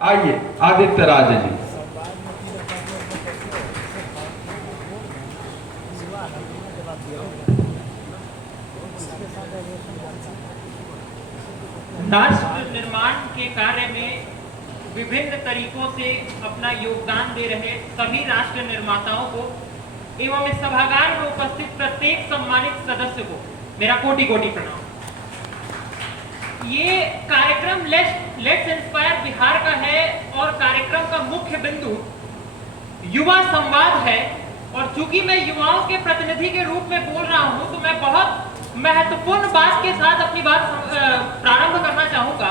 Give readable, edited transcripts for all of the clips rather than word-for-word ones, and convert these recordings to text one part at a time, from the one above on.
आइए आदित्य राज जी। राष्ट्र निर्माण के कार्य में विभिन्न तरीकों से अपना योगदान दे रहे सभी राष्ट्र निर्माताओं को एवं इस सभागार में उपस्थित प्रत्येक सम्मानित सदस्य को मेरा कोटि कोटि प्रणाम। ये कार्यक्रम लेट्स इंस्पायर बिहार का है और कार्यक्रम का मुख्य बिंदु युवा संवाद है। और चूंकि मैं युवाओं के प्रतिनिधि के रूप में बोल रहा हूं तो मैं बहुत महत्वपूर्ण बात के साथ अपनी बात प्रारंभ करना चाहूंगा।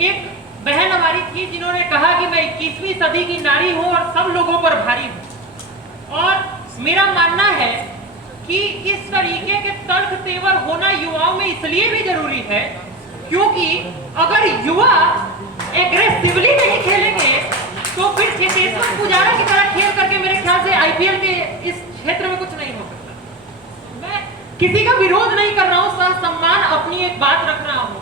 एक बहन हमारी थी जिन्होंने कहा कि मैं 21वीं सदी की नारी हूं और सब लोगों पर भारी हूं। और मेरा मानना है कि इस तरीके के तर्क तेवर होना युवाओं में इसलिए भी जरूरी है क्योंकि अगर युवा एग्रेसिवली नहीं खेलेंगे तो फिर चेतेश्वर पुजारा की तरह खेल करके मेरे ख्याल से आईपीएल के इस क्षेत्र में कुछ नहीं हो सकता। मैं किसी का विरोध नहीं कर रहा हूं, सम्मान अपनी एक बात रख रहा हूं।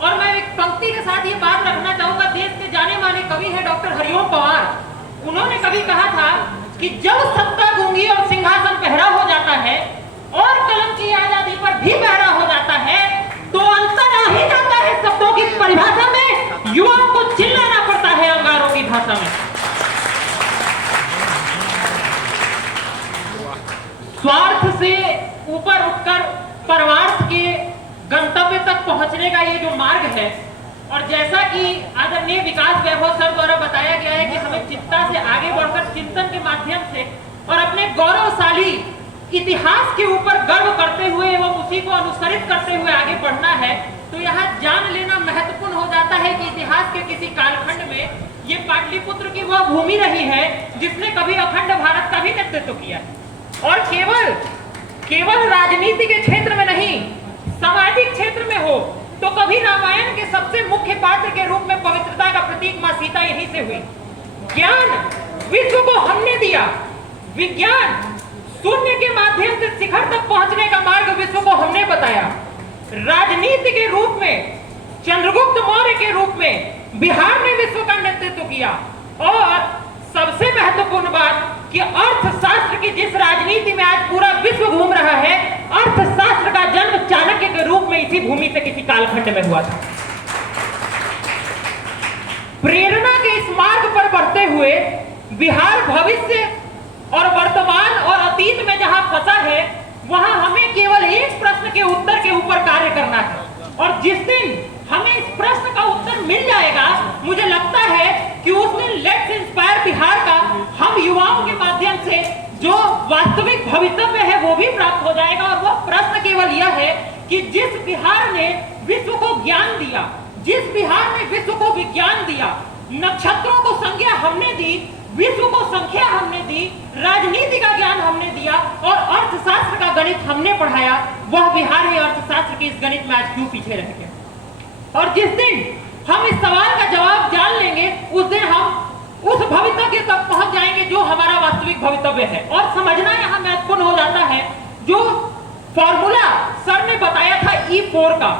और मैं एक पंक्ति के साथ ये बात रखना चाहूंगा। देश के जाने माने कवि है डॉक्टर हरिओम पवार। उन्होंने कभी कहा था कि जब सत्ता गूंगी और सिंहासन पहरा हो जाता है और कलम की आजादी पर भी पहरा हो जाता है तो अंतर आ ही जाता है शब्दों की परिभाषा में। युवाओं को चिल्लाना पड़ता है अंगारों की भाषा में। स्वार्थ से ऊपर उठकर परमार्थ के गंतव्य तक पहुंचने का ये जो मार्ग है, और जैसा कि आदरणीय विकास वैभव सर द्वारा बताया गया है कि हमें चिंता से आगे बढ़कर चिंतन के माध्यम से और अपने गौरवशाली इतिहास के ऊपर गर्व करते हुए एवं उसी को अनुसरित करते हुए आगे बढ़ना है, तो यहाँ जान लेना महत्वपूर्ण हो जाता है कि इतिहास के किसी कालखंड में ये पाटलिपुत्र की वह भूमि रही है जिसने कभी अखंड भारत का भी नेतृत्व किया है। और केवल राजनीति के क्षेत्र में नहीं, सामाजिक क्षेत्र में हो तो कभी रामायण के सबसे मुख्य पात्र के रूप में पवित्रता का प्रतीक मां सीता यहीं से हुई। ज्ञान विश्व को हमने दिया, विज्ञान शून्य के माध्यम से शिखर तक पहुंचने का मार्ग विश्व को हमने बताया। राजनीति के रूप में चंद्रगुप्त मौर्य के रूप में बिहार ने विश्व का नेतृत्व किया। और सबसे महत्वपूर्ण बात कि अर्थशास्त्र की जिस राजनीति में आज पूरा विश्व घूम रहा है, अर्थशास्त्र का जन्म चाणक्य के रूप में इसी भूमि से किसी कालखंड में हुआ था। प्रेरणा के इस मार्ग पर बढ़ते हुए बिहार भविष्य और वर्तमान और अतीत में जहां फंसा है वहां हमें केवल एक प्रश्न के उत्तर के ऊपर कार्य करना है। और जिस दिन हमें इस प्रश्न का उत्तर मिल जाएगा, मुझे लगता है कि उस दिन लेट्स इंस्पायर बिहार का हम युवाओं के माध्यम से जो वास्तविक भवितव्य है वो भी प्राप्त हो जाएगा। और वह प्रश्न केवल यह है कि जिस बिहार ने विश्व को ज्ञान दिया, जिस बिहार ने विश्व को विज्ञान दिया, नक्षत्रों को संज्ञा हमने दी, विश्व को संख्या हमने दी, राजनीति का ज्ञान हमने दिया और अर्थशास्त्र का गणित हमने पढ़ाया, वह बिहार ही अर्थशास्त्र के इस गणित में आज क्यों पीछे रह गया। और जिस दिन हम इस सवाल का जवाब जान लेंगे उस दिन हम उस भवितव्य तक पहुंच जाएंगे जो हमारा वास्तविक भवितव्य है। और समझना यहाँ महत्वपूर्ण हो जाता है जो फॉर्मूला सर ने बताया था E4 का,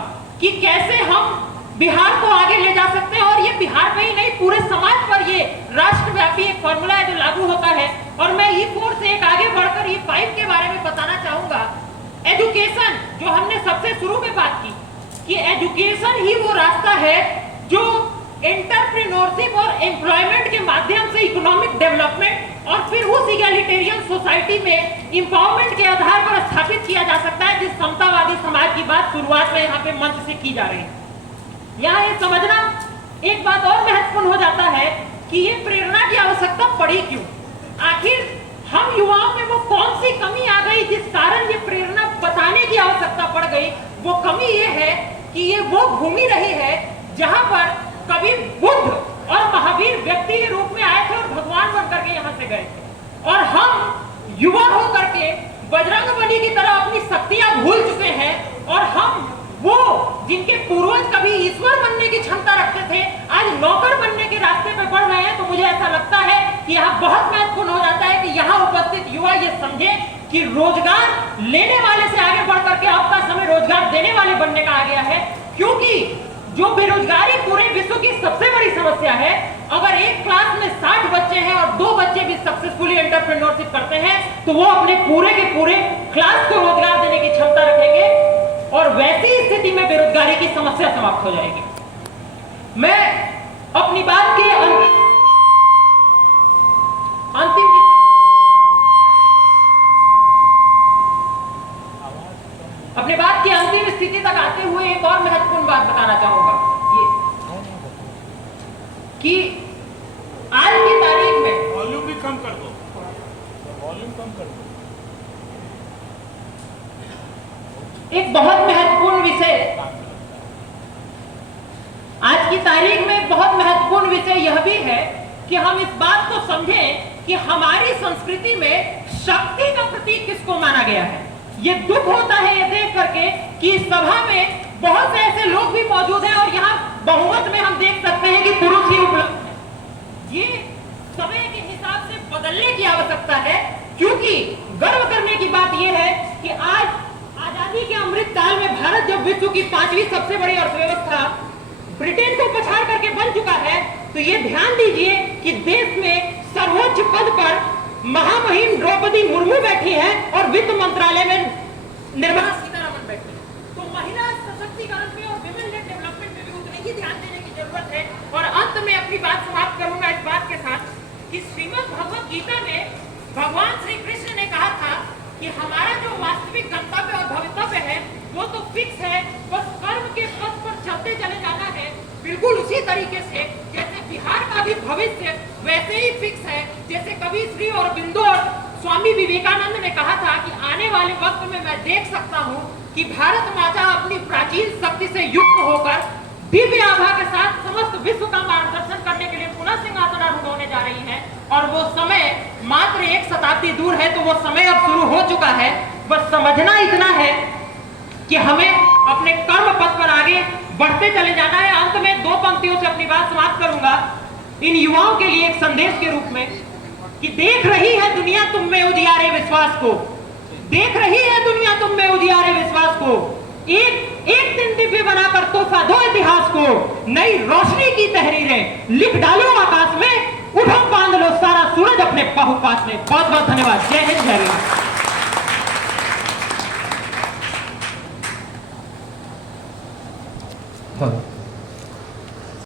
कि कैसे हम बिहार को आगे ले जा सकते हैं। और ये बिहार पे ही नहीं, पूरे समाज पर ये राष्ट्रव्यापी एक फॉर्मूला है जो लागू होता है। और मैं E4 से एक आगे बढ़कर E5 के बारे में बताना चाहूंगा। एजुकेशन, जो हमने सबसे शुरू में बात की कि एजुकेशन ही वो रास्ता है जो एंटरप्रेन्योरशिप और एम्प्लॉयमेंट के माध्यम से इकोनॉमिक डेवलपमेंट और फिर उस इगैलिटेरियन सोसाइटी में इंपावरमेंट के आधार पर स्थापित किया जा सकता है, जिस समतावादी समाज की बात शुरुआत में यहाँ पे मंच से की जा रही है। यहाँ ये समझना एक बात और महत्वपूर्ण हो जाता है कि ये प्रेरणा की आवश्यकता पड़ी क्यों। आखिर हम युवाओं में वो कौन सी कमी आ गई जिस कारण ये प्रेरणा बताने की आवश्यकता पड़ गई। वो कमी ये है कि ये वो भूमि रही है जहां पर कभी बुद्ध और महावीर व्यक्ति के रूप में आए थे और भगवान बन करके यहाँ से गए थे। और हम युवा होकर के बजरंगबली की तरह अपनी शक्तियां भूल चुके हैं और हम वो जिनके पूर्वज कभी ईश्वर बनने की क्षमता रखते थे आज नौकर बनने के रास्ते पे बढ़ रहे हैं। तो मुझे ऐसा लगता है कि यहाँ बहुत महत्वपूर्ण हो जाता है कि यहाँ उपस्थित युवा ये समझे कि रोजगार लेने वाले से आगे बढ़ करके अब का समय रोजगार देने वाले बनने का आ गया है। क्योंकि जो बेरोजगारी पूरे विश्व की सबसे बड़ी समस्या है, अगर एक क्लास में 60 बच्चे हैं और 2 बच्चे भी सक्सेसफुली एंटरप्रेन्योरशिप करते हैं तो वो अपने पूरे के पूरे क्लास को रोजगार देने की क्षमता रखेंगे और वैसी स्थिति में बेरोजगारी की समस्या समाप्त हो जाएगी। मैं अपनी बात के अंतिम स्थिति तक आते हुए एक और महत्वपूर्ण बात बताना चाहूंगा ये कि आज की तारीख में वॉल्यूम भी कम कर दो, वॉल्यूम कम कर दो। एक बहुत महत्वपूर्ण विषय आज की तारीख में बहुत महत्वपूर्ण विषय यह भी है कि हम इस बात को समझें कि हमारी संस्कृति में शक्ति का प्रतीक किसको माना गया है। ये दुख होता है ये देख करके कि इस सभा में बहुत से ऐसे लोग भी मौजूद हैं और यहाँ बहुमत में हम देख सकते हैं कि पुरुष ही उपलब्ध है। ये समय के हिसाब से बदलने की आवश्यकता है, क्योंकि गर्व करने की बात यह है कि आज आजादी के अमृत काल में भारत जब विश्व की 5वीं सबसे बड़ी अर्थव्यवस्था ब्रिटेन को पछाड़ करके बन चुका है, तो ये ध्यान दीजिए कि देश में सर्वोच्च पद पर महामहिम द्रौपदी मुर्मू बैठी है और वित्त मंत्रालय में निर्मला सीतारमण बैठी है। तो महिला सशक्तिकरण में और विमेन लेड डेवलपमेंट में भी उतनी ही ध्यान देने की जरूरत है। और अंत में अपनी बात समाप्त करूंगा इस बात के साथ कि श्रीमद् भगवत गीता में भगवान श्री कृष्ण ने कहा था कि हमारा जो वास्तविक गंतव्य और भवितव्य है वो तो फिक्स है, बस कर्म के पथ पर चलते चले जाना है। बिल्कुल उसी तरीके से जैसे बिहार का भी भविष्य वैसे ही फिक्स है, जैसे कवि श्री अरबिंदो और स्वामी विवेकानंद ने कहा था कि आने वाले वक्त में मैं देख सकता हूँ कि भारत माता अपनी प्राचीन शक्ति से युक्त होकर दिव्य आभा के साथ समस्त विश्व का मार्गदर्शन करने के लिए पुनः सिंहासनारूढ़ होने जा रही है। और वो समय मात्र 1 शताब्दी दूर है, तो वो समय अब शुरू हो चुका है। बस समझना इतना है कि हमें अपने कर्म पथ पर आगे बढ़ते चले जाना है। अंत में 2 पंक्तियों से अपनी बात समाप्त करूंगा इन युवाओं के लिए एक संदेश के रूप में कि देख रही है दुनिया तुम में उजियारे विश्वास को, देख रही है दुनिया तुम में उजियारे विश्वास को, एक दिन दिव्य बनाकर तोहफा दो इतिहास को, नई रोशनी की तहरीरें लिख डालो आकाश में, उठो बांध लो सारा सूरज अपने बहुपास में। बहुत बहुत धन्यवाद। जय हिंद, जय विकास। हाँ।